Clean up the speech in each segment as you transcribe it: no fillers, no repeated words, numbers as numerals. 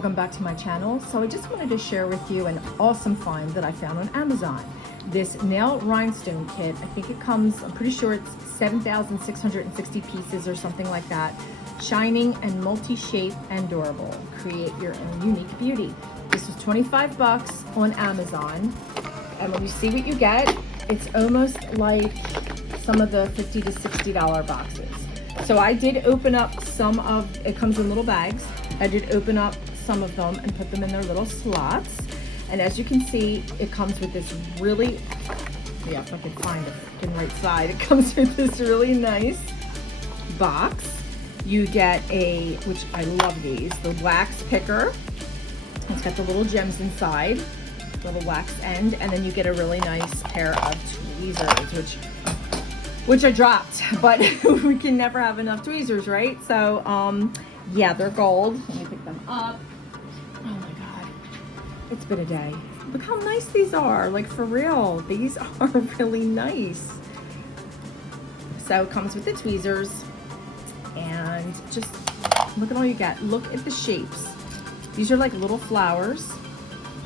welcome back to my channel. So I just wanted to share with you an awesome find that I found on Amazon. This nail rhinestone kit, I think it comes, I'm pretty sure it's 7,660 pieces or something like that. Shining and multi-shape and durable. Create your own unique beauty. This was 25 bucks on Amazon. And when you see what you get, it's almost like some of the $50 to $60 boxes. So I did open up some of, it comes in little bags. I did open up some of them and put them in their little slots. And as you can see, it comes with this really, yeah, if I can find the freaking right side, it comes with this really nice box. You get a, which I love these, the wax picker. It's got the little gems inside, little wax end, and then you get a really nice pair of tweezers, which I dropped, but we can never have enough tweezers, right? So, yeah, they're gold. Let me pick them up. Oh my God, it's been a day. Look how nice these are, like for real. These are really nice. So it comes with the tweezers, and just look at all you get. Look at the shapes. These are like little flowers,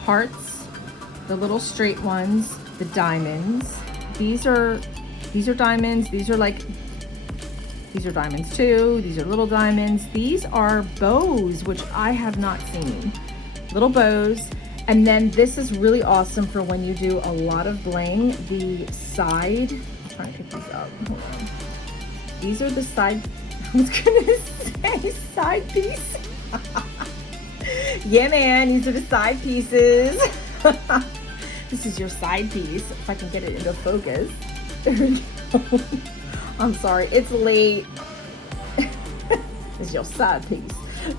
hearts, the little straight ones, the diamonds. These are diamonds. These are diamonds too. These are little diamonds. These are bows, which I have not seen. Little bows. And then this is really awesome for when you do a lot of bling. The side, I'm trying to pick these up. Hold on. These are the side, I was gonna say side piece. Yeah, man, these are the side pieces. This is your side piece, if I can get it into focus. There we go. I'm sorry, it's late. This is your side piece.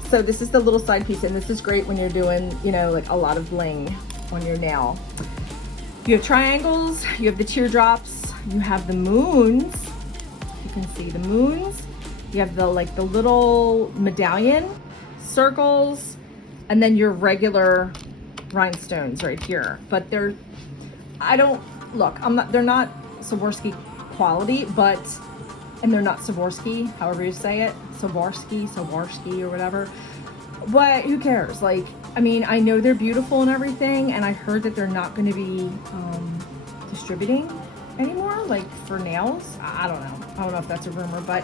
So this is the little side piece, and this is great when you're doing, you know, like a lot of bling on your nail. You have triangles, you have the teardrops, you have the moons. You can see the moons. You have the like the little medallion, circles, and then your regular rhinestones right here. But they're, they're not Swarovski quality, but, and they're not Swarovski, however you say it, Swarovski or whatever, but who cares? Like, I mean, I know they're beautiful and everything, and I heard that they're not going to be distributing anymore, like for nails. I don't know if that's a rumor, but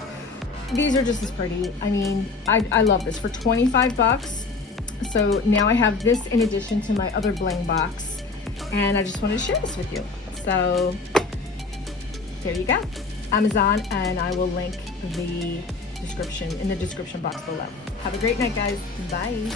these are just as pretty. I mean, I love this for 25 bucks. So now I have this in addition to my other bling box, and I just wanted to share this with you. So there you go, Amazon, and I will link the description in the description box below. Have a great night, guys. Bye.